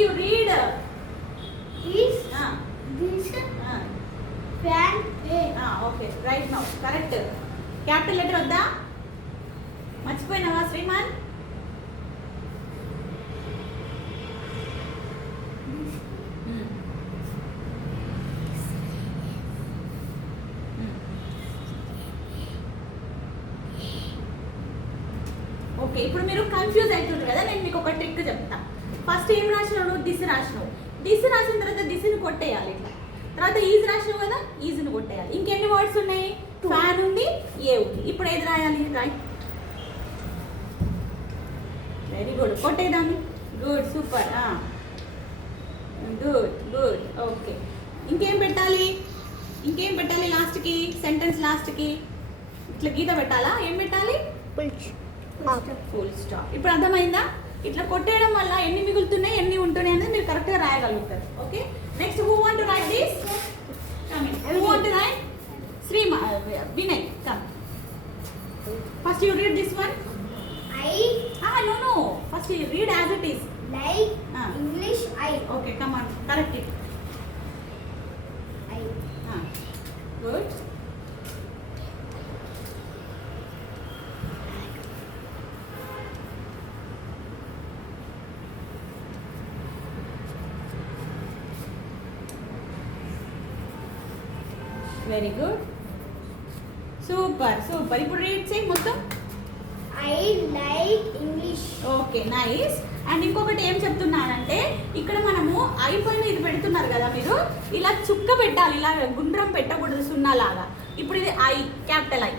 you read. Is Ah. this Ah. fan A? Okay. Right now. Correct. Capital letter వద్దా? మర్చిపోయినావా Shriman? Okay, ఇప్పుడు మీరు confuse అవుతుంది కదా, నేను మీకు ఒక ట్రిక్ చెప్తా. ఫస్ట్ ఏం రాసినావు? దిస్ రాసినావు. దిస్ రాసిన తర్వాత దిస్ని కొట్టేయాలి ఇట్లా. తర్వాత ఈజ్ రాసినావు కదా, ఈజ్ని కొట్టేయాలి. ఇంకెన్ని వర్డ్స్ ఉన్నాయి? ఫ్యాన్ ఉంది, ఏ ఉంది. ఇప్పుడు ఏది రాయాలి? రాయ్. వెరీ గుడ్, కొట్టేదాన్ని. Good, super. Good good. Okay, ఇంకేం పెట్టాలి? ఇంకేం పెట్టాలి లాస్ట్కి? సెంటెన్స్ లాస్ట్కి ఇట్లా గీత పెట్టాలా? ఏం పెట్టాలి? Full stop. ఇప్పుడు అర్థమైందా? ఇట్లా కొట్టేయడం వల్ల ఎన్ని మిగులుతున్నాయి, ఎన్ని ఉంటున్నాయి అనేది మీరు కరెక్ట్గా రాయగలుగుతారు. Okay, next who want to write this? Who want to write? Sreema, Vinay, come. First you read this one. No. First you read as it is. Like English I. Okay, come on, correct it. I. Good. Very good. Super. ఇప్పుడు read చేయి మొత్తం. I like English. Okay, nice. And ఇంకొకటి ఏం చెప్తున్నానంటే, ఇక్కడ మనము I పైన ఇది పెడుతున్నారు కదా మీరు, ఇలా చుక్క పెట్టాలి, ఇలా గుండ్రం పెట్టకూడదు సున్నాలాగా. ఇప్పుడు ఇది ఐ, క్యాపిటల్ ఐ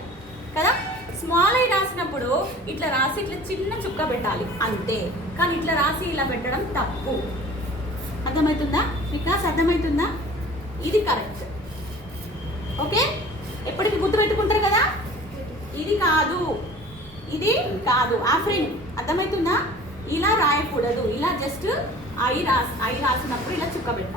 కదా. స్మాల్ ఐ రాసినప్పుడు ఇట్లా రాసి ఇట్లా చిన్న చుక్క పెట్టాలి అంతే, కానీ ఇట్లా రాసి ఇలా పెట్టడం తప్పు. అర్థమవుతుందా? వికాస్ అర్థమవుతుందా? ఇది కరెక్ట్. ఓకే, ఎప్పటికీ గుర్తుపెట్టుకుంటారు కదా. ఇది కాదు, ఇది కాదు. ఆఫ్రిన్ అర్థమవుతుందా? ఇలా రాయకూడదు, ఇలా జస్ట్ ఐ రాసినప్పుడు ఇలా చుక్క పెట్టాలి.